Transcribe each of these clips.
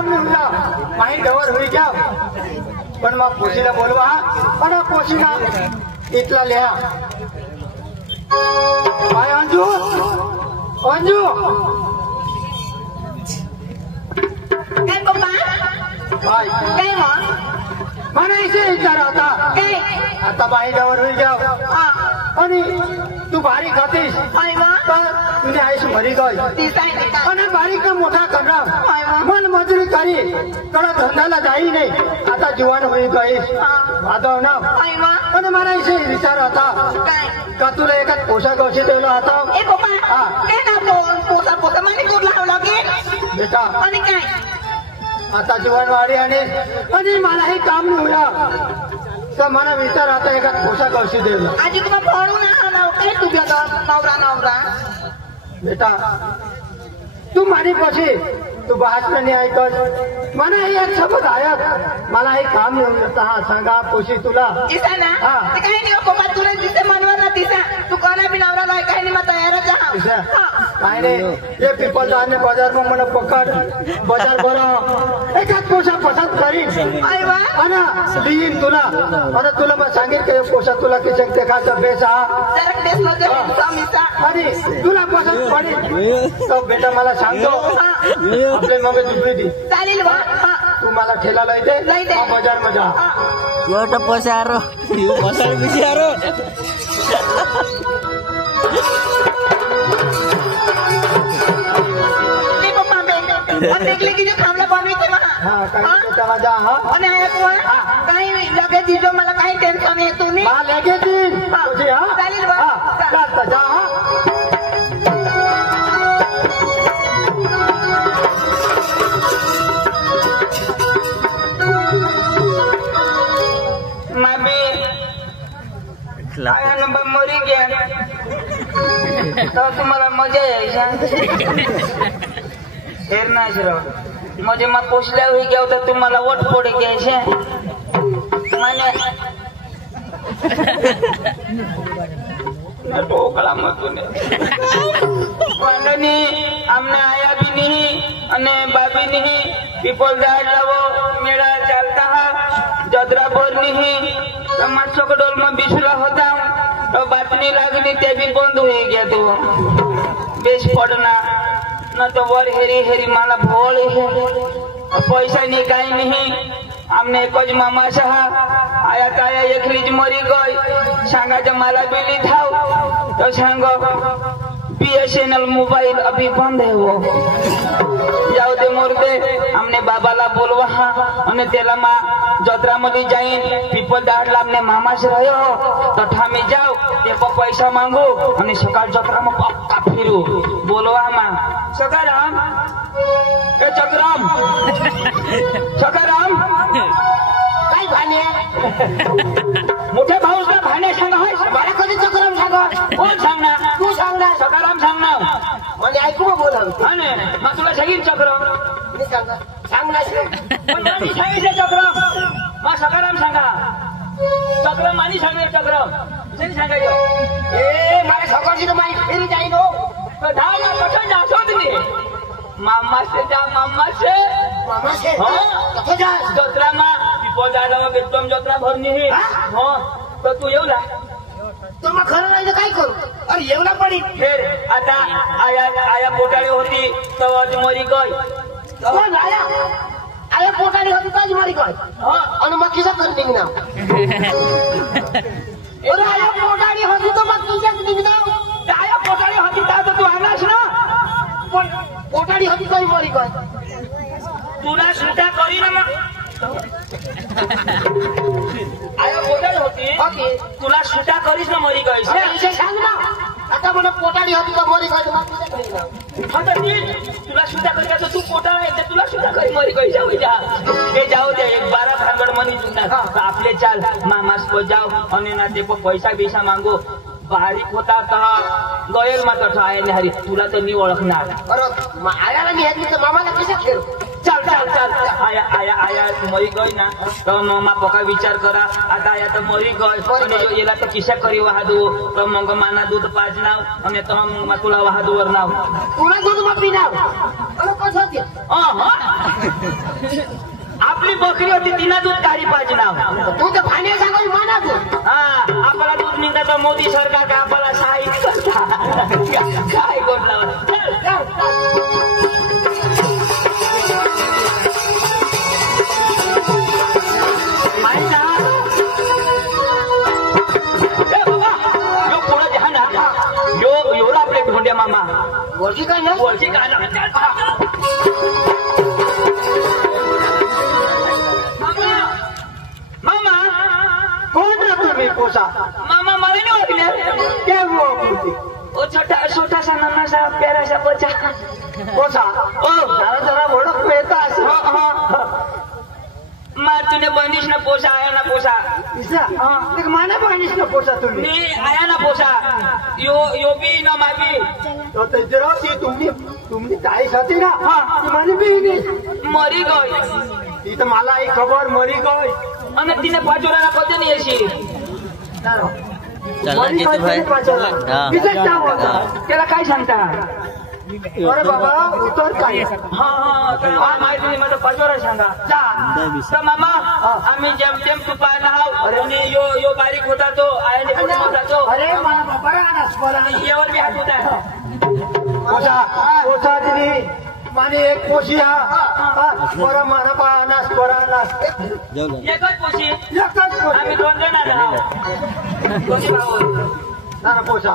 काम नहीं हुआ माही डवर हुई क्या पण मग पोशीला बोलवा पण पोशीला इथला लिहा बाय अंजू अंजू काय पप्पा बाय काय हो मला इथे विचार होता काय आता बाई डवर हुई क्या आणि तू भारी खातीस अरे वा तर तुझी आईस मरी गई आणि बारीक मोठा करणार मन मजुरी करी कडा धंद्याला जाई नाही आता जीवन होई गईस वादव ना आणि मला इथे विचार होता का तुला एकाच पोशाख अशी दिला होता बेटा आता जीवन वाढी आणि मलाही काम नाही होया तर मला विचार आता एकाच पोशाख अशी दिला आजी तुम्हाला पळू ना तुझ्या नवरा नवरा बेटा तू मारी पशी तू भाषण नाही ऐकत मला हे एक शब्द आयत मला हे काम येऊन हा सांगा पोशी तुला दिसा ना ते काही नाही पप्पा तुला दिसे मनवा ना दिसा तू कोणा बी नवरा नाही काही नाही मग तयारच जा काय नाही ये पीपल जाने बाजार में मन पकड़ बाजार भरा एकाच पोशाख पसंत करीन अरे वा आणि लिहीन तुला आणि तुला मग सांगेन की पोशाख तुला किचन देखायचा बेस हा जरा बेस नव्हते आणि तुला पसंत पडेल तो बेटा मला सांगतो आपले मग दुसरी दी चालेल बा तू मला ठेला येते बाजार मध्ये एउटा पसारो यो पसारो बिसारो देखले की जो थांबला पाणी ते हाँ काही माझा हा आणि काही लगे दिजो मला काही टेन्शन येतो नाही हा लगे दिन तुझी हा चालेल बा चालतं जा हा आया नंबर मरी गया तर तुम्हाला मजा यायचा फेर नाही शिरो म्हणजे मग पोचल्या होई गेव तर तुम्हाला वोट फोडे घ्यायचे माने टोकला मग तुने वांडनी आमने आया भी नहीं અને बाबी नहीं पीपल दाड लावो मेळा चालता हा जदरा भर नहीं समाजों के डोल में बिछड़ा होता हूँ तो बातनी लागनी ते भी बंद हो गया तो बेच पड़ना न तो वर हेरी हेरी माला भोल है पैसा निकाय नहीं हमने कुछ मामा सहा आया ताया एक लीज मरी गई सांगा जब माला बिली था तो सांगो BSNL मोबाइल अभी बंद है वो जाओ दे मुर्दे हमने बाबाला बोलवा અને તેલામાં જત્રામાંથી જઈને પીપલ દાડલા અમને મામા જ રહ્યો તો ઠામી જાવ તે પર પૈસા માંગો અને સકાળ જત્રામાં પક્કા ફીરું બોલવામાં સકારામ એ ચક્રામ સકારામ काय भाने मोठे भाऊसला भाने सांगा होय मला कधी चक्राम सांगा कोण सांगणार तू सांगणार सकाराम सांगणार म्हणजे ऐकू बोलाव आणि मग तुला सांगीन चक्राम मी सांगा सांगणार पण मी सांगितलं चक्राम मग सकाराम सांगा चक्राम आणि सांगितलं चक्राम दुसरी सांगायचं ए मला सकाळची तर माहिती फेरी जाईन हो तर धावला कसं जासो तुम्ही मामा से जा मामा से हाँ कथे जा जत्रा मा पीपल दादा मा बेतम जत्रा भरनी है हाँ तो तू येऊला तो मग खरं नाही तर काय करू अरे येऊला पडी फिर आता आया आया पोटाळी होती तो आज मरी गई कोण आया आया पोटाळी होती तो आज मरी गई हाँ आणि मग किसा कर निघना अरे आया पोटाळी होती तो मग किसा निघना आया पोटाळी होती तर तू आलास ना पण पोटाळी होती तो मरी गई तुला सुद्धा करी ना मग आया पोटाळी होती ओके तुला सुद्धा करीस ना मरी गई सांग ना आता मला पोटाळी होती तर मरी गई आता तुला सुद्धा करी आता तू पोटाळा आहे तुला सुद्धा करी मरी गई जाऊ जा हे जाऊ दे एक 12 भांगड मनी सुद्धा आपले चाल मामास को जाओ आणि ना ते पैसा बिसा मागो बारीक होता तर गयल मात्र आया हरी तुला तर मी ओळखणार बरोबर आयाला मी मामाला कशा खेळ चाल चाल चाल आया मरी गई ना तो मम्मा पका विचार करा आता आया तो मरी गई અને જો એલા તો કિસ્સા કરી વહાદુ તો મંગ માના દૂધ પાજ નાવ અને તો મંગ તુલા વહાદુ વરનાવ तुला दूध मग पिनाव अरे कसं ते आपली बकरी होती तिना दूध काढी पाज नाव तू तर पाणी सांगून माना तू हा आपला दूध निघता तर मोदी सरकार का आपला सहाय्य करता काय गोडला मामा वर्षी काय ना मामा कोण रे तुम्ही पोसा मामा मला नाही ओळखले काय हो ओ छोटा सा नाना सा प्यारा सा बच्चा पोसा ओ जरा ओळख पेता असं मा तुने बनीस ना पोसा आया ना पोसा इसा एक माना बनीस ना पोसा तुम्ही मी आया ना पोसा यो भी ना माबी तो ते जरा ती तुम्ही ताई होती ना ती माने बी नाही मरी गई ती तर मला ही खबर मरी गई અને तिने पाचोराला कधी नाही अशी चला किती भाई त्याला काय सांगता अरे बाबा उतर काय हा माहिती नाही माझा पाचोरा सांगा तर मामा आम्ही जेम तेम तुपायला हाव आणि यो बारीक होता तो आयाने पुढे होता तो अरे मला बाबा राहणार यावर बी हात होता पोसा दिली माने एक पोशी हा बरं मारा पाहनास बरानास एकच पोशी एकच आम्ही 2 जण आलो कोणी भाऊ ना पोसा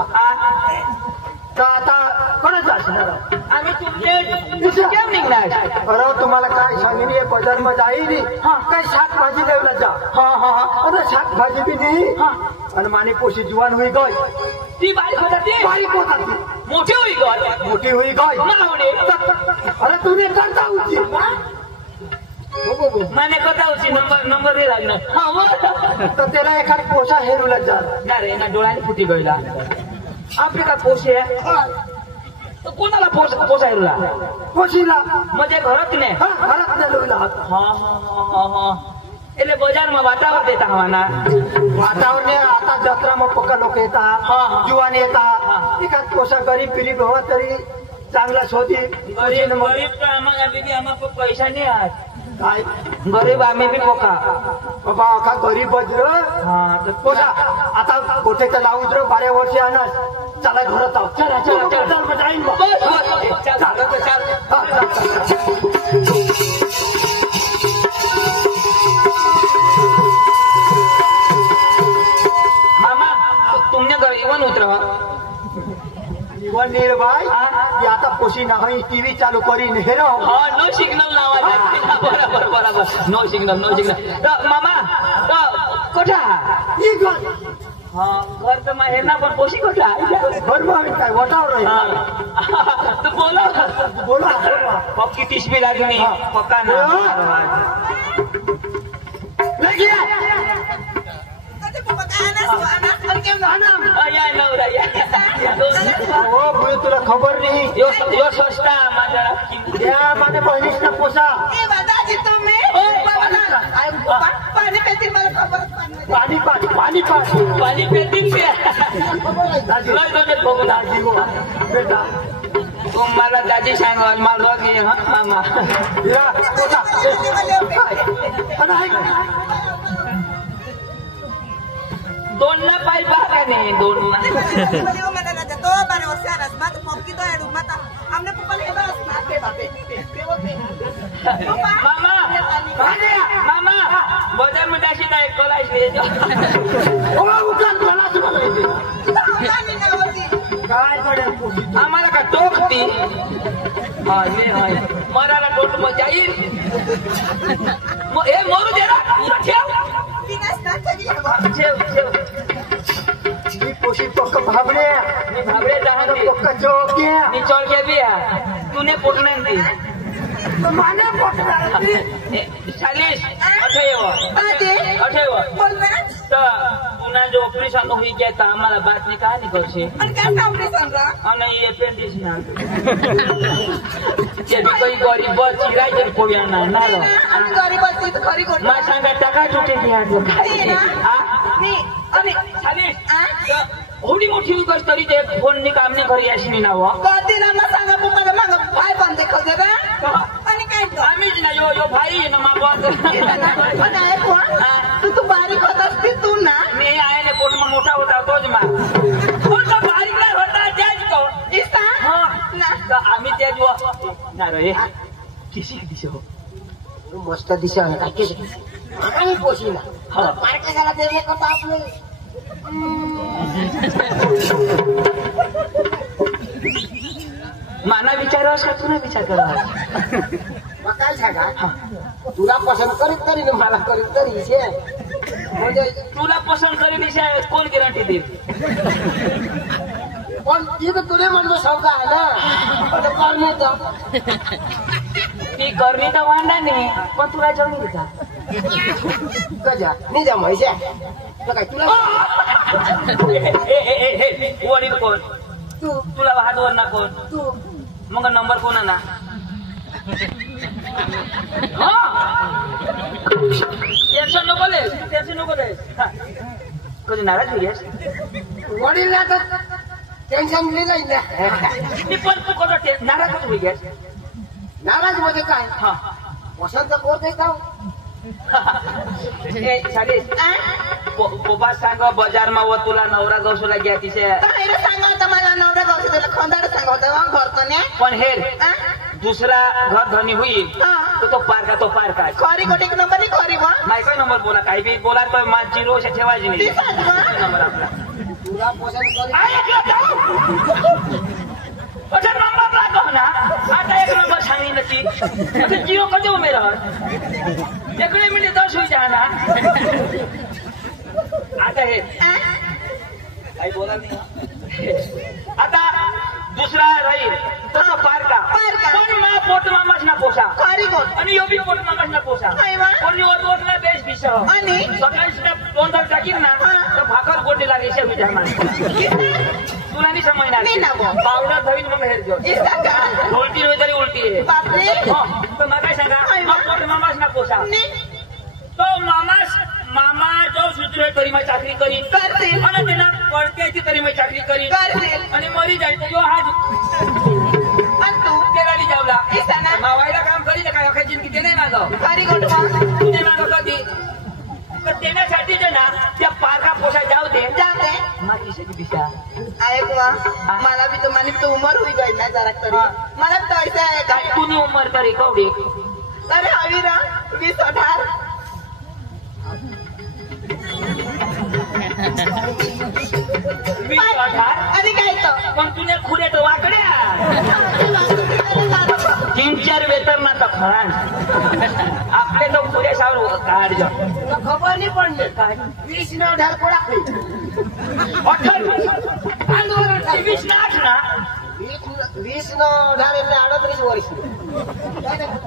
तर आता कोणाच असणार आम्ही तुमचे केम निघणार अरे तुम्हाला काय सांगितले बाजार मध्ये जाईली काय शाकभाजी लेवला जा अरे शाकभाजी बी नाही आणि माने पोशी जुवान होई गई ती बारीक होता ती बारीक होता ती मोठी होई गई मोठी होई गई अरे तुम्ही करता होती माने करता होती नंबर दे लागणार तर त्याला एखाद पोसा हेरूला जा रे ना डोळ्याने फुटी गईला आपले का पोसे कोणाला पोसा हेरूला पोशीला म्हणजे घरात नाही घरात नाही लोला એટલે બજારમાં વાતાવરણ દેતા હવાના वातावरण आता जत्रा मग पक्का लोक येतात जुवान येतात एखाद पोसा गरीब बिरीब हवा तरी चांगला शोधी गरीब तर आम्हाला बीबी आम्हाला पैसा नाही आहेत काय गरीब आम्ही बी पोका बाबा का गरीब बजर पोसा आता गोठे तर लावूच रे 12 वर्षे आणस चला घरात आहो चला जाईन मामा तुमने घर येऊन उतरवा नील भाई आता पोशी नाही टीव्ही चालू करी नेहर नो सिग्नल लावायचा बरोबर नो सिग्नल मामा कोठा घर तर माहेर ना पण पोशी कोठा बरोबर काय वटावर तू बोला पक्की टिशबी लागली पक्का ना तुला खबर नाही यो स्वस्ता माझ्या माझ्या बहिणीचा पोसा पाणी पेतील बेटा मला दादी सांगा मला मामा दोन ना पाय बागा नाही दोन मामा बजार मध्ये अशी नाही कलाश आम्हाला का टोकती मराला टोट मग जाईल हे मोरू दे ना ठेव पोशी पक्क भाबडे पक्क चौक्या मी चौक्या बी तूने पोटणार ती माने पोटणार 40 अठेव तर ना जो ऑपरेशन हुई गया था आम्हाला बात नाही कहा नाही करशे आणि काय ऑपरेशन रा आणि अपेंडिक्स ना ते काही गरीब चिराय जर कोणी ना ना आणि गरीबाची तर खरी गोष्ट मा सांगा टाका चुटे द्यायचं आहे ना? आ मी आणि चालीस एवढी मोठी गोष्ट तरी ते फोन नि काम नाही घरी अशी नाव कधी ना मग सांगा मला माग भाई बंद देखो जरा आणि काय कर आम्हीच ना यो यो भाई ना मा बॉस आणि आहे कोण तू बारीक होत असती तू ना मी आहे ना कोण मग मोठा होता तोच मा कोण का बारीक नाही होता त्याच तो दिसता ना तर आम्ही त्याच ना रे किसी दिशे हो मस्त दिशा आहे काय केस आणि पोशी ना हा पार्टी झाला ते करता आपले माना विचारावं का तुला विचार करावा मग काय सांगा तुला पसंत करीत तरी ना मला करीत तरी शे म्हणजे तुला पसंत करी दिशा कोण गॅरंटी देईल पण ती तर तुले म्हणतो शौका आहे ना करण्याचं ती करणी तर वांडा नाही पण तुला जमी का कजा निजा म्हैशा काय तुला वडील कोण तू तुला हातवर ना कोण तू मग नंबर कोणा ना टेन्शन नको ले कधी नाराज होईस वडील ना तर टेन्शन नाही जाईल ना मी पण तू कसं नाराजच होई गॅस नाराज मध्ये काय हा पसंत कोण देता पोपा सांग बजार मा व तुला नवरा गवसूला घ्या तिथे काय रे सांगा होता मला नवरा गावची त्याला खंदाड सांगा होता घर कोणी पण हेर दुसरा घर धनी होईल तर तो पार का खरी गोटी नंबर नाही खरी वा नाही काय नंबर बोला काही बी बोला तर माझी रोष ठेवायची नाही नंबर आपला तुला पसंत करी अच्छा नंबर लागतो ना आता एक नंबर सांगी नक्की अच्छा जिरो कधी उमेर एकडे मिनिट 10 होई जा ना आता हे काही बोला नाही आता दुसरा राहील तो पारका पण मा पोट मामाच ना पोसा खरी गोट आणि यो बी पोट मामाच ना पोसा पण यो दोनला बेस बिस आणि सकाळी तोंडावर टाकीन ना तर भाकर गोटी लागेल मी जाणार तुला नाही समजणार पावडर धवीन मग हेर घेऊ उलटी होई तरी उलटी आहे बापरे तर मग काय सांगा पोट मामाच ना पोसा तो मामा जो सुधरे तरी मैं चाकरी करी आणि त्यांना पडत्याची तरी मैं चाकरी करी आणि मरी जायचं जो हात तू केराली जावला मावायला काम करी काय अख्या जिंदगी ते नाही मागव खरी गोट तुझे मागव कधी तर देण्यासाठी जे ना त्या पारका पोसा जाऊ दे मातीची दिशा ऐकवा मला बी तुम्हाला तो उमर होई गई ना जरा तरी मला तो ऐसा आहे काय तुम्ही उमर तरी कवडी अरे हवी ना 2018 आणि काय तर पण तुने खुले तर वाकड्या 3-4 वेतर ना तर फळान आपले तो खुले सावर काढ जा खबर नाही पडले काय 20 न ढारकोडा 20 ना 8 ना 20 न ढार એટલે 38 વર્ષ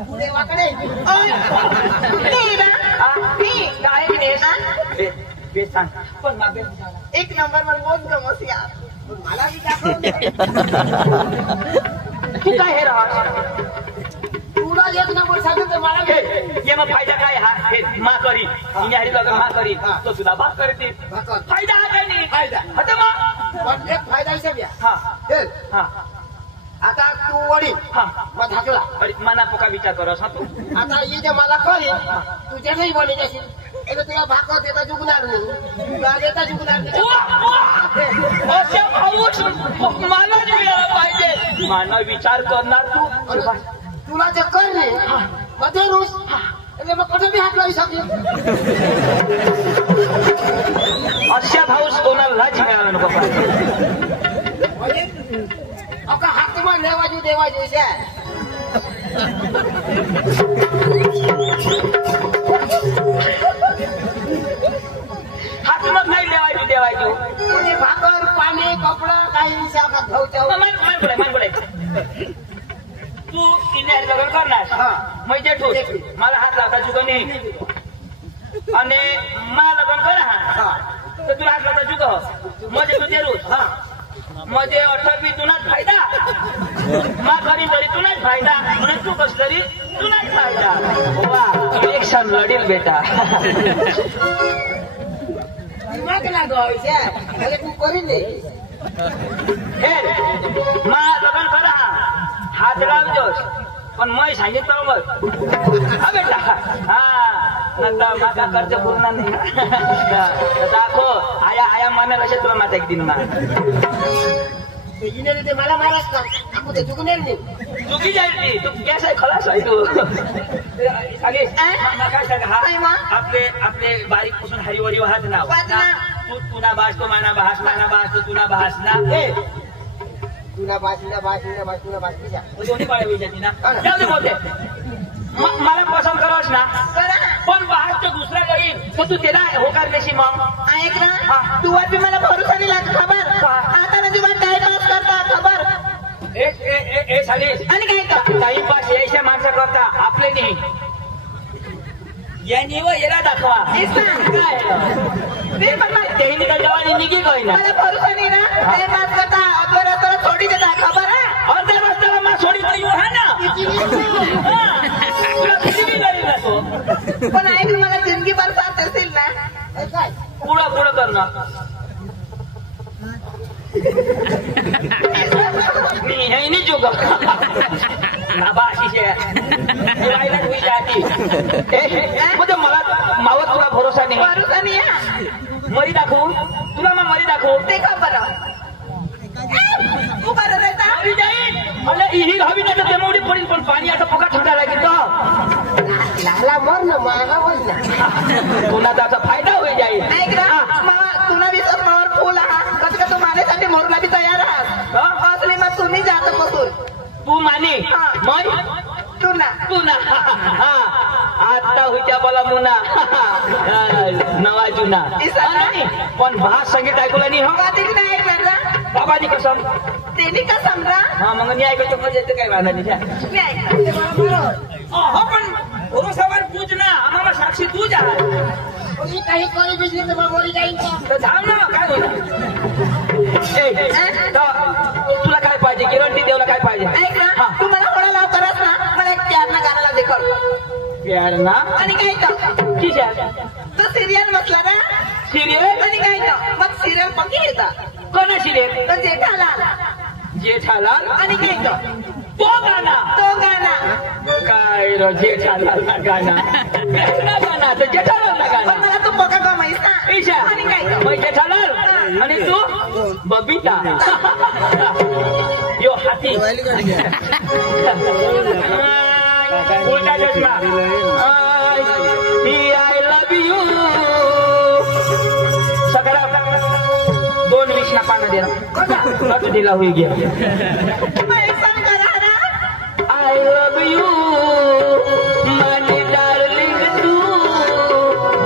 पुढे वाकडे पण मागे एक नंबर वर बहुत गमस यार मला बी दाखव तू काय हे राहा तुला एक नंबर सांगितलं मला घे ये मग फायदा काय हा हे मा करी इंग्रजी लगर मा करी तो तुला बा करते फायदा हा काय नाही फायदा हट मग पण एक फायदा हिशोब या हा हे हा आता तू वडील हा मग धाकला अरे मना पोका विचार करस हा तू आता ही जे मला करी तुझ्या नाही बोलली जशी एकदा तुला भाकर देता जुगणार नाही तुला देता जुगणार नाही अशा भाऊच मला नाही मिळाला पाहिजे मानव विचार करणार तू तुला जे कर रे मग ते रोज એટલે मग कसं बी हात लावी शकते अशा भाऊस कोणाला लाज मिळाला नको म्हणजे अका हातમાં લેવાજુ દેવાજુ છે हातમાં नाही लेवायचो देवायचो कोणी भाकर पाणी कपडा काही शाखा धावचाव मान बोलाय तू इंडिया लग्न करणार मग जेठू मला हात लावता चुका नाही आणि मा लग्न कर हा तर तुला असला तर चुक मजे तू तेरूच हा मजे अठ्ठावी तुनाच फायदा मा करी तरी तुनाच फायदा म्हणून तू कस तरी तुनाच फायदा वा इलेक्शन लढील बेटा दिमाग लागायच्या अरे तू करीन दे हे मा लग्न करा हात लावजोस पण मै सांगितलं मग हा बेटा हा नंतर माझा कर्ज पूर्ण नाही दाखव आया आया मामेल असे तुला माझा एक दिन मा ते मला मारास का आपण ते चुकून येईल चुकी जाईल तू कॅस आहे खलास आहे तू काय सांग हा आपले आपले बारीक पासून हरिवरी वाहत नाव तू तुना बास तो माना बास तो तुना बास ना तुला बास दोन्ही पाळ्या विचारती ना जाऊ दे बोलते मला पसंत करावस ना पण बाहेर तो दुसरा गई तर तू त्याला होकार देशी मग ऐक ना तू वाट मला भरोसा नाही लागत खबर आता ना जीवन टाइमपास करता खबर ए सालीस आणि काय टाइमपास यायच्या माणसा करता आपले नाही यांनी व याला दाखवा ते पण तेही निघा जवानी निघी गई ना मला भरोसा नाही ना टाइमपास करता अगर थोडी देता खबर आहे अर्ध्या रस्त्याला मा सोडी गई हा ना पण ऐक मला जिंदगी भर साथ असेल ना काय पुढं पुढं करणं नहीं जो नाबा अशी म्हणजे मला मावत तुला भरोसा नाही मरी दाखवू तुला मग मरी दाखवू ते का बरं तू बरं राहता मरी जाईल मला ही हवी नाही तर तेवढी पडेल पण पाणी आता फुका ठेवता लागेल तर लागला मर ना मागा मर ना तुला त्याचा फायदा होईल जाईल ऐक ना तुला विसर मावर फुल हा कसं का तू मानेसाठी मोरला बी तयार आहात असली मग तुम्ही जात बसून तू माने मग तू ना आता होत्या बोला मुना नवा जुना पण भात संगीत ऐकूला नाही हो नाही ऐकणार बाबाजी कसम त्यांनी का समजा हा मग मी ऐकतो म्हणजे येतं काय वादा नाही मी ऐकणार हो पण भरोसावर तूच ना आम्हाला साक्षी तूच आहे मी काही करी बिजली तर मग बोली जाईल तर थांब ना काय होईल तुला काय पाहिजे गिरंटी देवला काय पाहिजे ऐक ना तू मला थोडा लाव करत ना मला एक प्यार ना गाण्याला देखल प्यार ना आणि काय तर ठीक आहे तो सिरियल म्हटला ना सिरियल आणि काय तर मग सिरियल पक्की येतात कोणा सिरियल तर जेठालाल जेठालाल आणि काय तर तो गाणा काय रो जेठालाल गाणा गाणा तर जेठालाल गाणा मला तू पका का माहित ना ईशा आणि काय मग जेठालाल आणि तू बबिता यो हाती उलटा चष्मा आय लव यू सगळा 2 विषना पानं दे ना तू दिला होई गया I love you, my darling तू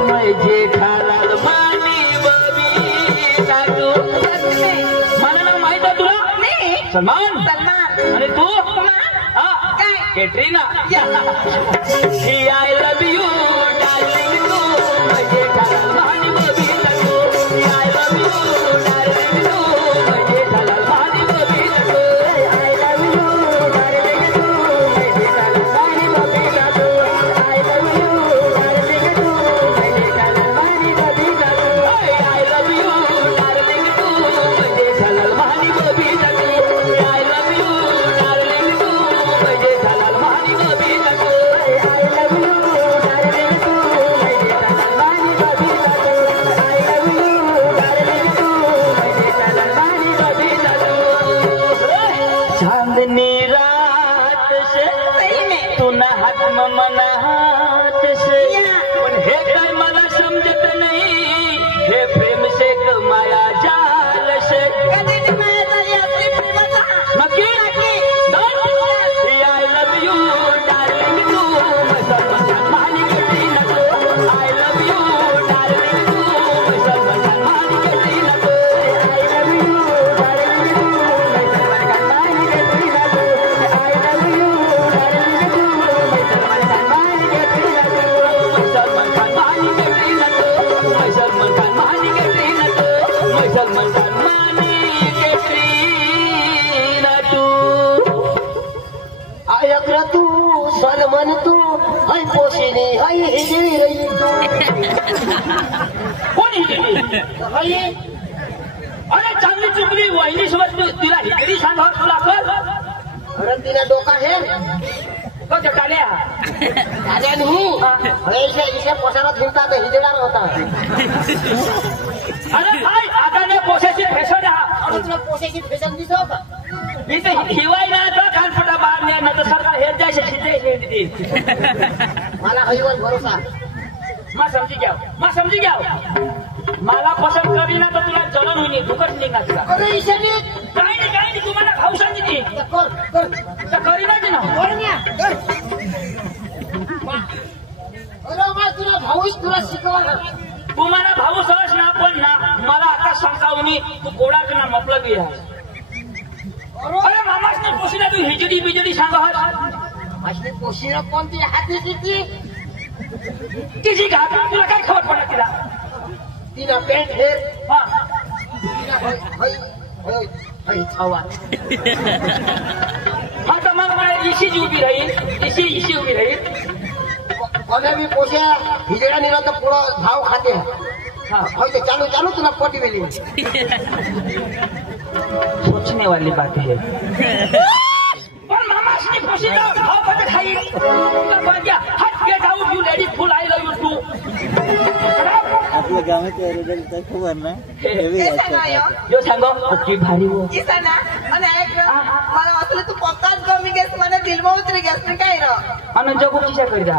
मैं जेठालाल मानी बबीता तू मला नाव माहित आहे तुला सलमान आणि तू काय Katrina I love you, darling तू मैं जेठालाल मानी बबीता तू I love you, darling तू मैं जेठालाल मानी बबीता तू I love you, darling Tu I love you. पोशिनी हाय हिजडी रही कोण हिजडी हाय अरे चांगली चुकली वहिनी सोबत तिला हिजडी सांगा तुला कर अरे तिला डोका है तो जटाल्या राजा नहीं इसे पोषाला फिरता तो हिजड़ा होता अरे भाई आता ने पोसेची फॅशन अरे तुला पोषाची फॅशन दिसो का इथे हिवाय ना तर कानफटा बाहेर नाही ना तर सरकार हेर जायचे शिजे मला हईवर भरोसा मा समजी घ्या मला पसंत करी ना तर तुला जलन होईल दुखत निघणार तुला अरे ईशानी काही नाही तुम्हाला भाऊ सांगितली तर करी नाही ना अरे मा तुला भाऊच तुला शिकवा तुम्हाला भाऊ सहज ना पण ना मला आता सांगावनी तू गोडाच ना मतलब आहे अरे मामाच नाही पोशीला तू हिजडी बिजडी सांगा अशी पोशीला कोणती हाती किती तिची घाट तुला काय खबर पडला तिला तिला पेंट हे हा हा तर मग मला इशीच उभी राहील इशी उभी राहील कोण्या भी पोशा हिजडा नेला तर पुढं धाव खाते हा ते चालू तुला पोटी वेली सोचने वाली बात है पण मामासनी पोशीला भाव पट खाई तुला पाहिजे हात get out you lady full I love you too आपल्या गावाच्या रिझल्ट खबर ना जो सांगो ओके भारी हो किसना અને એક मला वाटलं तू पक्काच गमी गेस મને દિલમાં ઉતરી गेस ને કાઈ રો અને જગો કિसा કરી दा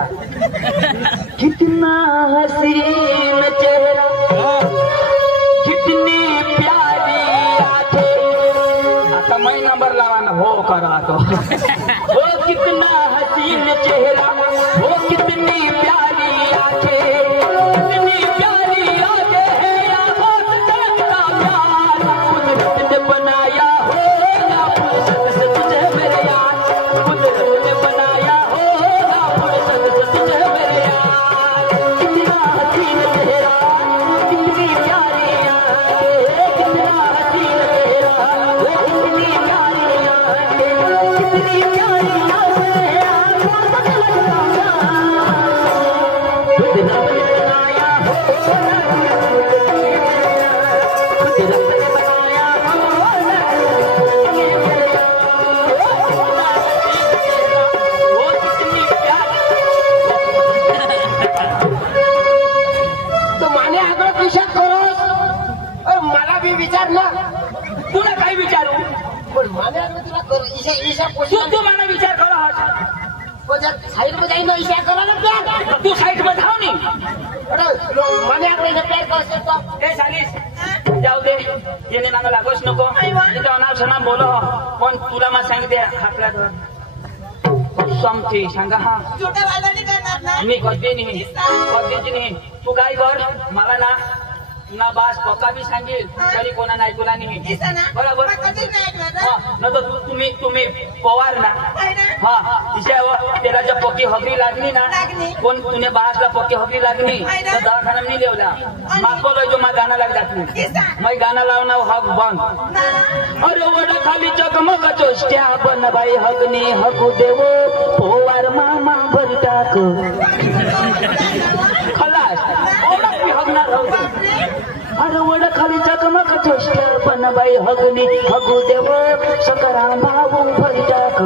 कितना हसीन चेहरा कितनी प्यारी आंखें आता मैं नंबर लावाना हो करा तो वो कितना हसीन चेहरा वो कितनी प्यारी आंखें कितनी प्यारी आंखें है या बहुत सच्चा प्यार कुदरत ने बनाया होगा फुर्सत से तुझे मेरे यार कुदरत ने बनाया होगा फुर्सत से तुझे मेरे यार कितना हसीन चेहरा कितनी प्यारी आंखें कितना हसीन चेहरा वो कितनी प्यारी आंखें कितनी प्यारी विचार ना तुला काय विचारू पण मला तुला ईशा तू मला विचार करा साइड में जाइए ईशा करो ना प्यार तू साइड में धाव नहीं મને આપણે પ્યાર કરશે તો ए सालीस जाऊ दे येणे मागं लागोच नको इथं अनाव सना बोलो पण तुला मग सांगते हातला समथी सांगा हा छोटा वाला नहीं करणार ना मी कधीची नाही तू काय कर मला ना बास पक्का बी सांगेल तरी कोणा नाही तुला नाही किसना बरोबर कधी नाही ऐकणार हा न तर तुम्ही पवार ना हा तिच्यावर त्याला जर पक्की हकरी लागली ना कोण तुने बासला पक्की हकरी लागली तर दवाखाना नाही लेवला मागो जो मा गाणं लागतात नाही मग गाणं लावणं हक बंद अरे वडा खाली चकमक चोष्ट्या पण बाई हगनी हगू देवो पोवार मामा भर टाक खलास ओळख मी हगणार अरे वड खाली चकमक चोष्ट्या पण बाई हगनी हगू देव सकरा भाऊ भरी टाक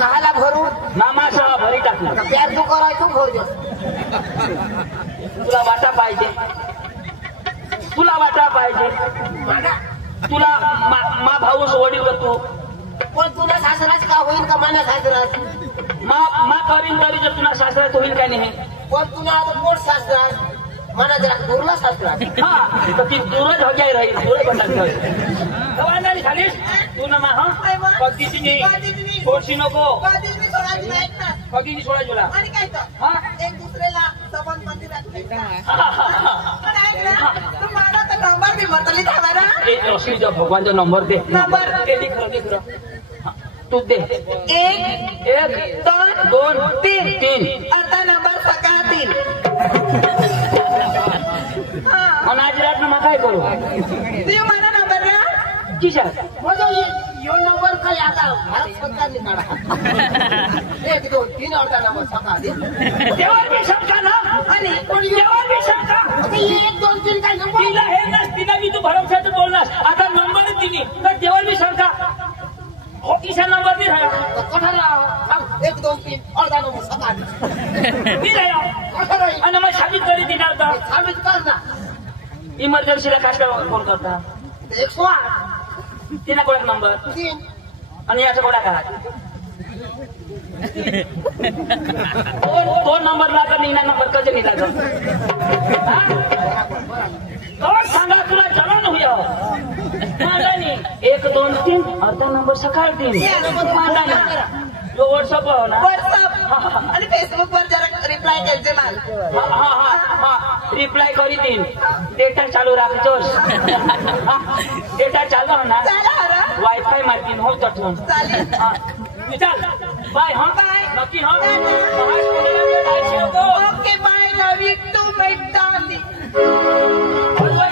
कहाला भरू मामासह भरी टाकला प्यार तू कराय तू भर दे तुला वाटा पाहिजे तुला मा भाऊ वडील का तू पण तुला सासराच का होईल का माना सासराच मा करीन तरी जर तुला सासरात होईल का नाही पण तुला आता मोठ सासराच माना जरा दूरला सासराच हा तर ती दूरच हग्याय राहील दूर बनणार खालीस तू ना मा हा पगदीची नाही थोडशी नको कधी मी सोडायची नाही ना पगदीची सोडा तुला आणि काय तर हा एक दुसऱ्याला सबंध मंदिरात पण ऐक ना तू मला तर नंबर दे म्हटली थांबा ना श्रीजा भगवानचा नंबर दे नंबर लिख तू दे 1 2 3 आता नंबर सका 3 आणि आज रात मग काय करू देऊ मला नंबर ना किशा म्हणजे यो नंबर काय आता भारत सरकारने काढा 1 2 3 अर्धा नंबर सका दे देवावर बी शंका ना आणि देवावर बी शंका 1 2 3 काय नंबर तिला हे नसतीला मी तू भरवशाचं बोलणार आता नंबर तिने तर देवावर बी शंका हॉकीचा नंबर नाही राहिला कठाला 1 2 3 अर्धा नंबर सका दे मी राहिला आणि मग साबित करी दिला होता साबित कर ना इमर्जन्सीला काय फोन करता 108 तिना कोणा नंबर 3 आणि याचा कोणा काय दोन नंबर लागला निघणार नंबर कसे निघाला सांगा तुला जळण होया 1 2 3 अर्धा नंबर सकाळ 3 जो व्हॉट्सअप हो ना व्हॉट्सअप आणि फेसबुक वर जरा रिप्लाय द्यायचे माल हा रिप्लाय करी देईन डेटा चालू राखतोस डेटा चालू हो ना वायफाय मारतीन हो तठून चाल बाय हा बाय नक्की हा okay bye love you too my darling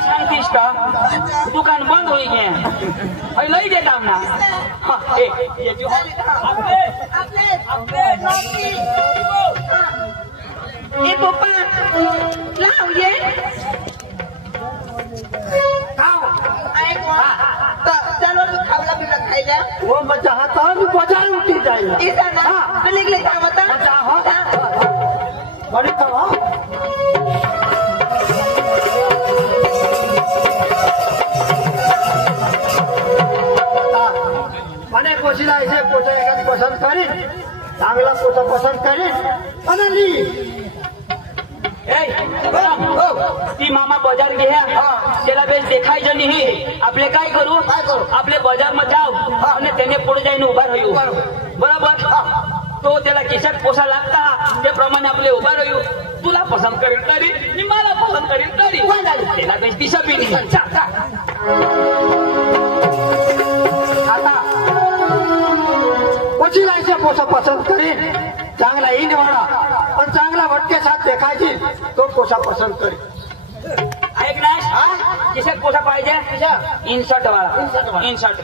सांगतीस का दुकान बंद होई गया लई देता ना ए पप्पा लाव ये चलो खावला बिला खायला वो मजा हाता मी बाजार उठी जाईल इसा ना तू निघले का मता मजा हो बड़ी तो મને પોછીલા છે પોતે એકાદ પસંદ કરી ચાંગલા પોતે પસંદ કરી અને લી ती मामा बाजार घ्या त्याला बेस देखायचं नाही आपले काय करू आपले बाजार मध्ये जाऊ आणि त्याने पुढे जाईन उभा राहू बरोबर तो त्याला खिशात पोसा लागता त्याप्रमाणे आपले उभा राहू तुला पसंत करेल तरी मी मला पसंत करेल तरी त्याला बेस दिशा बी आता पोछीला છે પોતે પસંદ કરી ચાંગલા ઈ નિવાડા પણ ચાંગલા વટકે સાથ દેખાયची तो पोसा पसंद करी ऐक ना खिशात पोसा पाहिजे इन्सर्ट वाला इन्सर्ट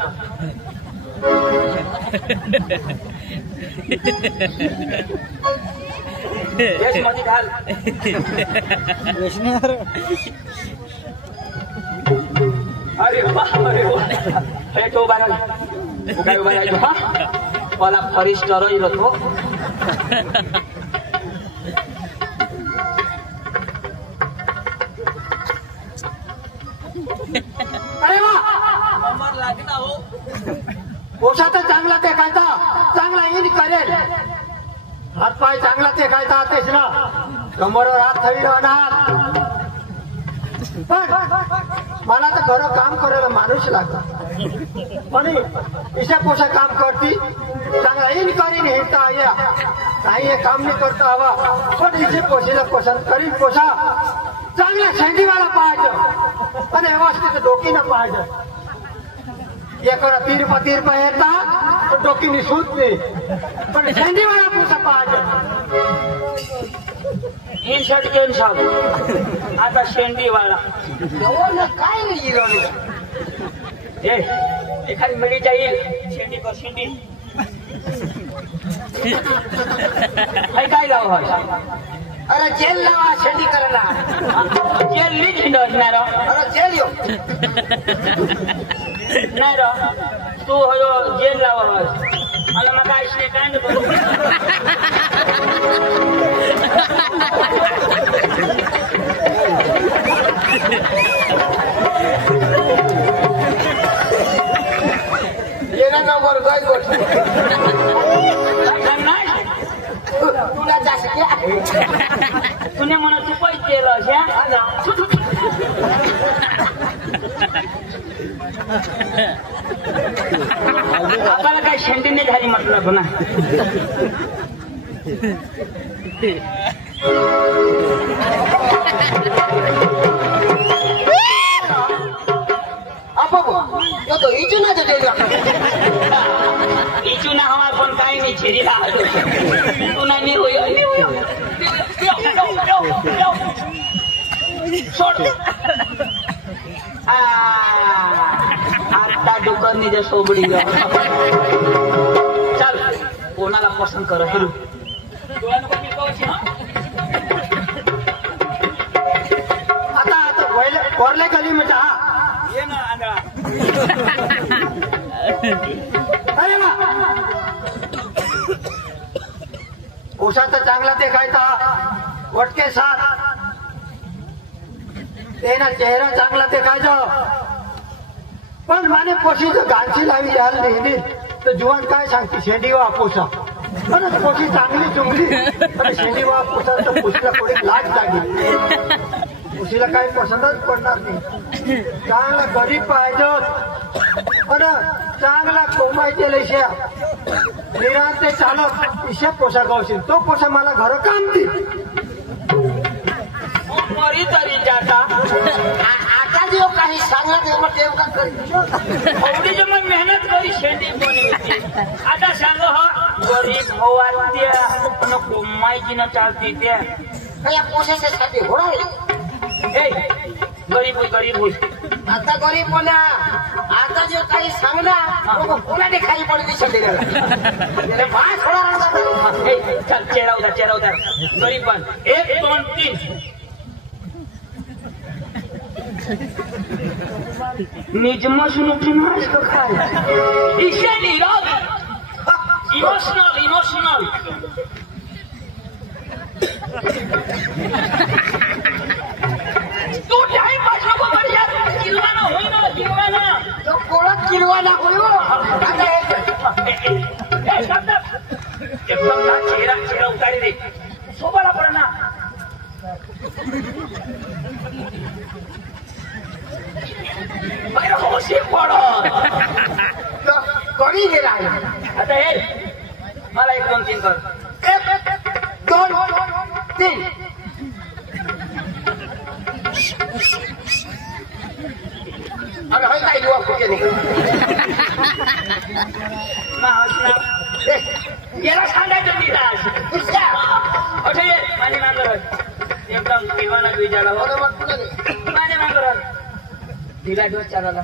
यश मध्ये घाल अरे वा हे तो उभा राहिला उभा राहिलो हा मला फरिस्टर इरतो अरे वा पोसा तर चांगला देखायचा चांगला इन करेल हातपाय चांगला देखायचा तेच ना कमरवर हात थैल होणार पण मला तर घर काम करायला माणूस लागला पण इशा पोसा काम करती चांगला इन करीन हिंडता या काही हे काम नाही करता हवा पण इथे पोशीला पसंत करीन पोसा चांगला शेंडीवाला पाहायचं आणि व्यवस्थित डोकीनं पाहायचं एकडा तीर्प येतात पण डोकी निसूत नाही पण शेंडीवाला पोसा पाहायचं इन्सर्ट घेऊन सांग आता शेंडीवाला काय नाही एखादी मिळीच्या येईल शेंडी कर शेंडी काय जाऊ अरे जेल लावा शेंडी करायला जेल लीच हिंड असणार अरे जेल येऊ नाही रा तू हो जेल लावा मला मग काय स्टेटमेंट येणार ना वर्गाय गोष्ट तुला जास्त तुने म्हणा तू पैसे केलं आपल्याला काय शेंडीने झाली म्हटलं पुन्हा तो इचुना इचुना हमार पण काही नाही छेरीला तुला नाही होय सोड आता डुकर निज सोबडी कोणाला पसंत करो हेरू आता कोरले गली म्हणजे हा अरे वा पोशाख तर चांगला देखायचा वटके साथ तेना चेहरा चांगला देखायचा पण माने पोशी जर गांची लावी द्यायला नेहमी तर जुवान काय सांगते शेंडी वा पोसा पण पोशी चांगली चुंगली आणि शेंडी वा पोसा तर पोशीला थोडी लाज लागली पोशीला काही पसंतच पडणार नाही चांगला गरीब पाहिजे आणि चांगला कोमायचे लैशा निरांत ते चालक इशा पोसा गावशील तो पोसा मला घर काम दे मरी तरी जाता आता जो काही सांगत एवढी जर मेहनत करी शेंडी कोणी आता सांग हा गरीब होवा त्या पण कोमायची न चालती त्या पोशासाठी होणार गरीब होई आता गरीब बोला आता जो काही सांगणार कोणाने खाली पडते शरीराला भास होणार चेहरा उतार गरीब पण 1 2 3 निजमसून उठून काय इमोशनल तू टाइम पास नको कर यार किरवाना होईना तो कोळा किरवाना होयो आता एकदम ना चेहरा उतारी दे सोबाला पडना होशी पडत कमी गेला आता हे मला 1 2 3 कर 1 2 3 अरे हाय काय दुआ कुठे निघ गेला सांगायचं निराश अठे माझे नांगर एकदम किवाना विचारा माझे नांगर दिला दिवस चालायला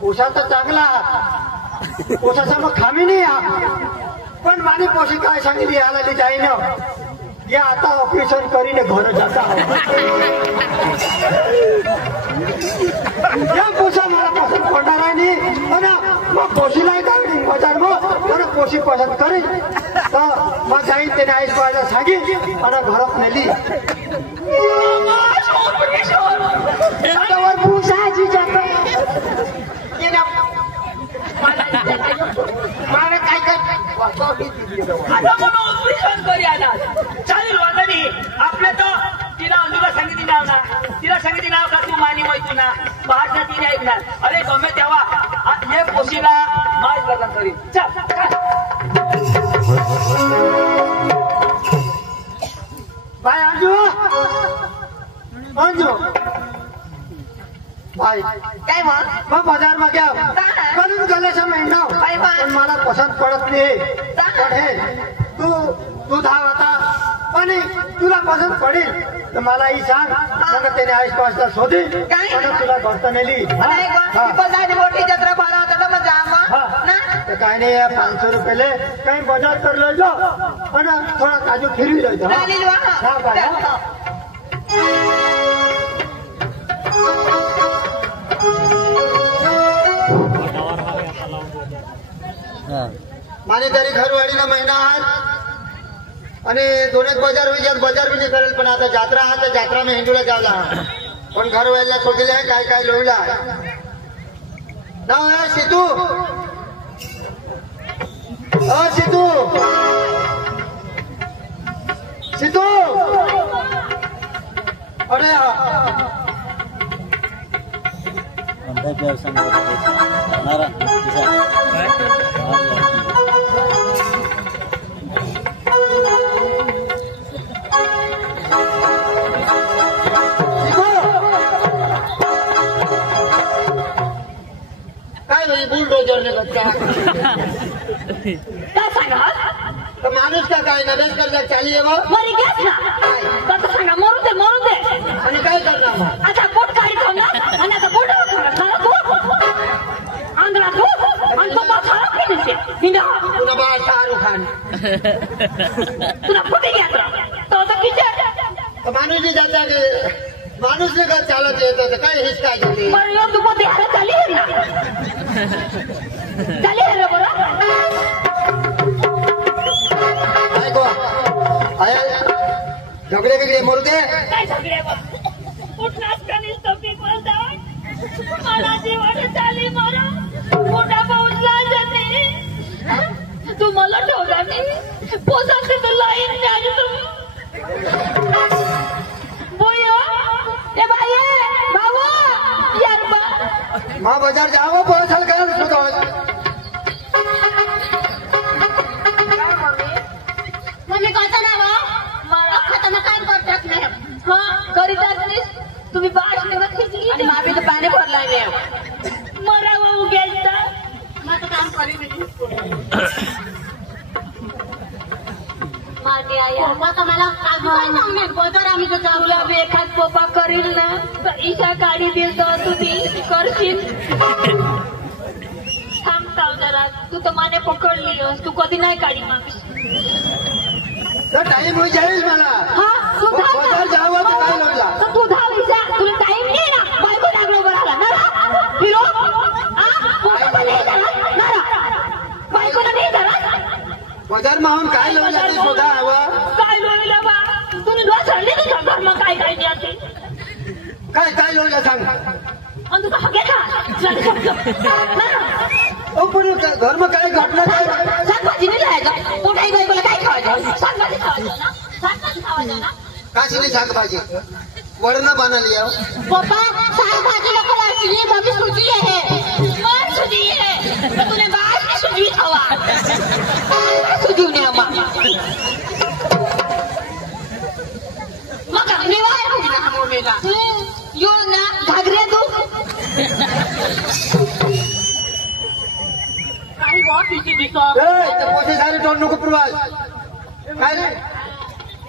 पोषा तर चांगला पोषाचा मग खामी नाही पण माझी पोशी काय सांगितली याला जाईन या आता ऑपरेशन करीने घर जाता या पोषा मला पसंत पडणार आहे नाही आणि मग पोशीला काय बजार मग पोशी पसंत करी तर मग जाईन त्याने आईस पाहायला सांगेन आणि घरात नेली पोषाची जाता मला काय चालेल वाटणी आपल्या तर तिला सांगितली नाव ना तिला सांगितली नाव का तू मानी माहिती ना बाहेर ना तिने ऐकणार अरे गमे तेव्हा हे पोशीला माझ लग्न करी भाई अंजू भाई काय मग बाजार में क्या करून गल्याचा महिना पण मला पसंत पडत नाही पण हे तू धाव आता आणि तुला पसंत पडेल तर मलाही सांग मग त्याने आईसपासला शोधे पण तुला घरता नेली मोठी जत्रा भरा होता मग तर काय नाही 500 रुपये काही बाजार कर लो जो आणि थोडा काजू फिरवी लो माने तरी घरवाडीला महिना आज आणि 2 बाजार होईल बाजार भी नाही करेल पण आता जात्रा हा तर जात्रा में हिंदूला जावला पण घरवाडीला सोडले काय काय लोईला नाव आहे सिद्धू सिद्धू अरे बुलडोजरने घटका काय सांगा तर माणूस का काय नव्याच करता चाली आहे बा मरी गेस ना कसं सांगा मरू दे आणि काय करणार मग आता पोट काढी खाऊ ना आणि आता पोट खाणार तू आंध्रा तू आणि तो खाला की नाही हिंदा तुला बा शाहरुख खान तुला फुटे घ्या तो आता किती माणूस ने जाता की माणूस ने काय चालत येत तर काय हिसका घेते मरियो तू पण देहारा चाली है ना चाली है रे बरा काय को आया झगडे बिगडे मरू दे काय झगडे उठलास का नाही टॉपिक वर जाऊन मला जीवाने चाली मारा मोठा पाऊसला जाते तू मला ठेवला नाही पोसाचे तर लाईन मिळाली तू बोयो ए बाई बाबू यार बा माँ बाजार जाओ बहुत साल कर सुनो मम्मी कहता ना मारा खाता काय करतात नाही हां करीतात नाही तुम्ही बाळ तेव्हा खिचली आणि मामी तर पाणी भरला नाही मरा वो गेलता माझं काम करी मागे आया पप्पा मला काय सांगणार बदर आम्ही तर जाऊला एखाद पप्पा करील ना तर ईशा काढी देतो तुम्ही करशील थांबताव जरा तू तर माने पकडली तू कधी नाही काढी तर टाइम होई जाईल मला हा तू बाजार जावं तर काय लोला तर तू धाव ईशा तुला टाइम नाही ना बायको लागलो बराला ना हिरो पोटाला नाही धरा ना बायकोला नाही धरा बाजार माहून काय लोला ते शोधा हवं काय लोईला बा तुम्ही डोळा चढले तुझ्या घरमा काय काय द्यायचे काय लोला सांग आणि तुझा हगे खा ओ पण घर में काय घटना काय शाकभाजी नाही लायचं पोटाई बायकोला काय खावायचं शाकभाजी खावायचं ना शाकभाजी खावायचं ना काशी नाही शाकभाजी वरण बनाली हो पप्पा शाकभाजी नको वाचली मम्मी सुजी आहे मन सुजी आहे तूने बात में सुजी खावा सुजी ने अम्मा मग निवाय होगी ना मम्मीला यो ना घागरे तू काही बहुत पीछे दिसो पोते सारे तोड नको प्रवास काय रे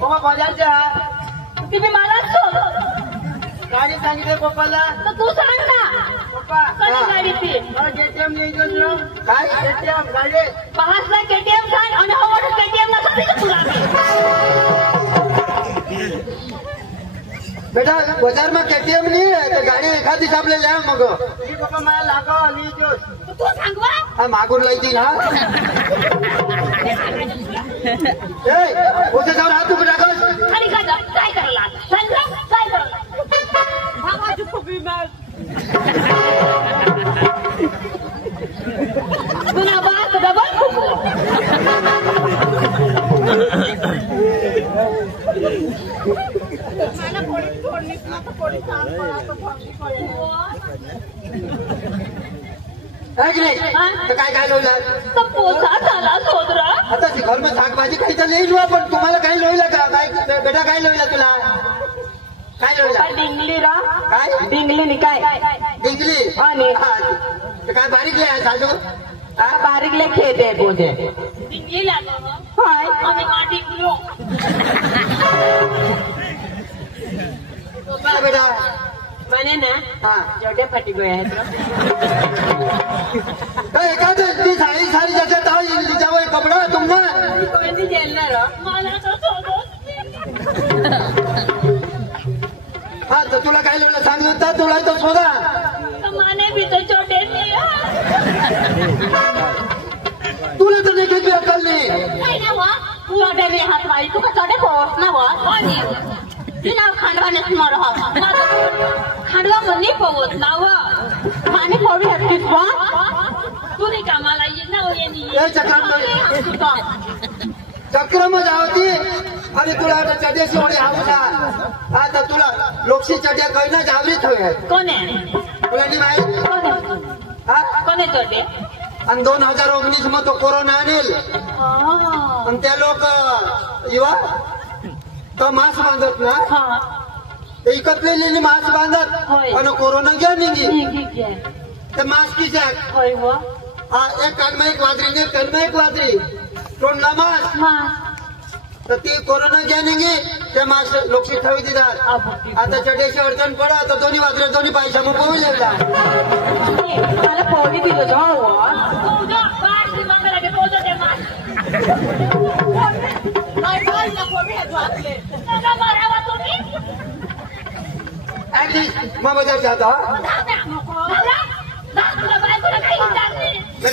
बाबा बाजार जा तुम्ही मला सोड गाडी सांगितले पप्पाला तर तू सांग ना पप्पा कधी गाडी ती मला केटीएम नाही घेऊन काय केटीएम गाडी 5 लाख केटीएम सांग आणि हा मोठा केटीएम नका तिथे तुला बेटा बाजार में केटीएम नहीं है तो गाड़ी एखादी हिसाब ले ले मग पप्पा मला लागा आणि जो तू सांगवा हा मागून लायती ना ए उसे जाऊन हात उघडा कर आणि काय करला सांग काय करला भावा तू खूप विमार तुला बात डबल खूप मला पोळी ना तर पोळी काम करा तो भाजी तर काय लोला तर पोसा झाला सोदरा आता घर में शाकभाजी काही तर ले लो पण तुम्हाला काही लोईला का काय बेटा काय लोईला तुला काय लोईला डिंगली रा काय डिंगली नि काय डिंगली आणि तर काय बारीक ले आहे साजू बारीक ले खेते बोधे डिंगली लागो हाय आम्ही मा डिंगलो बेटा मैंने ना हाँ जोड़े फटी गए हैं तो एकाद ती सारी सारी जगह तो लिजावो कपड़ा तुमने कोणी जेलणार मला तर सोडो हाँ तो तुला काय लोला सांगितलं तर तुला तो शोधा माने भी तो छोटे नहीं तुला तर नाही काही अक्कल नाही ना वा छोटे में हाथ मारी तू का छोटे पोस ना वा आणि तिना खांडवानेच मर खांडवा मनी पवत ना वा माने पवी हत्तीस वा तू नाही कामाला येत ना वो ये चक्र में जावती आणि तुला आता चढे सोडे आवता आता तुला लोकशी चढ्या कळणं जावरीत होय कोण आहे तुला नाही माहित कोण आहे छोटे आणि 2019 मध्ये तो कोरोना आणेल आणि त्या लोक युवा तो मास्क बांधत ना एकत्रेलेली मास्क बांधत होय. आणि कोरोना घ्या निघी ठीक आहे ते मास्क किती होय व एक कालमा एक वाजरी ने कलमा एक वाजरी तोंड नमाज तर ती कोरोना ज्ञानेंगे त्या मास लोकशी ठेवी दितात आता चटेशी अडचण पडा तर दोन्ही वाजरे दोन्ही पैसा मग पोहू लागला मला पोळी दिलं जाऊ मग बजार जाता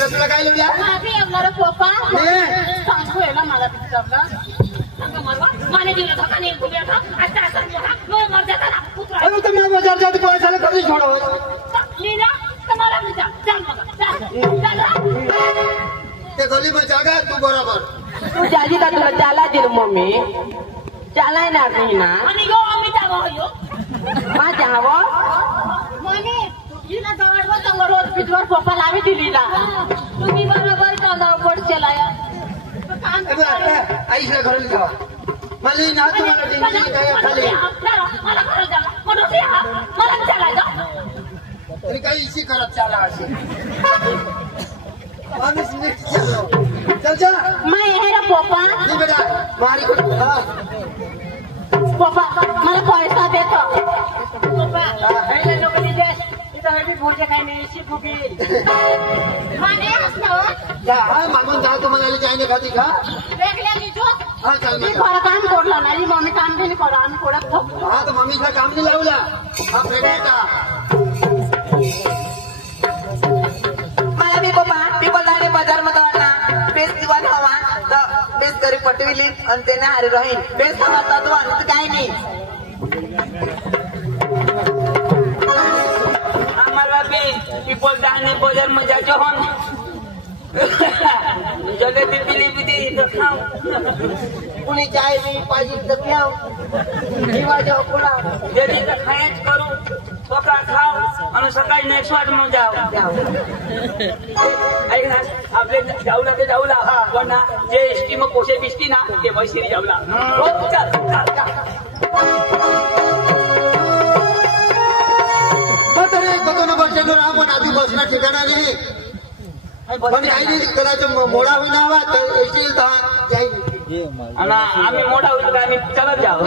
तुला काय लिहिल्या बजार जाते पैशाला कधी सोडवत ते गली में जागा तू बरोबर तू जाजी का तुला चाला दिल मम्मी चालाय ना मी ना मा जावं रोज पिठवर पप्पा लावी दिली ना तुम्ही बरोबर बोट केला आईला घरी जावा मला ना तुम्हाला टेन्शन काय खाली तरी काही इशी करत चाला असे माणूस नेक्स्ट चाललो चल चल मैं हे रे पप्पा नाही बेटा मारी पप्पा मला पैसा देतो पप्पा हे लोक दिले इथं हळदी भोजे काही नाही शिकूकी माने असतो हा मागून जा तुम्हाला जायने खाती का देखल्या मी तू हा चल मी खरं काम करलं नाही मम्मी काम नाही करा आम्ही पडत हा तर मम्मीला काम नाही लावला हा प्रेग्नेंट मला मी पप्पा पिपलदाणे बाजार मध्ये वाटला बेस दिवाण हवा तर बेस घरी पटविली आणि त्याने हारी राहील बेस हवा तत्व आणि काय नाही हमारा भी पीपल दाने बाजार में जाके हम जलेबी पिली तो खाओ कुणी चाय बी पाहिजे तर प्याव किंवा जाऊ पुन्हा यदि तो खाएच करू सोका खाओ आणि सकाळी नेक्स्ट वाट मग जाओ ऐक ना आपले जाऊला ते जाऊला पण ना जे एसटी मग कोशे बिस्ती ना ते पैसे जाऊला हो चल तरी दोन वर्षांवर आपण आधी बसणं ठिकाणा नाही पण काही नाही करायचं मोडा होईना हवा तर येशील तर जाईल आणि आम्ही मोठा होतो का आम्ही चलत जाऊ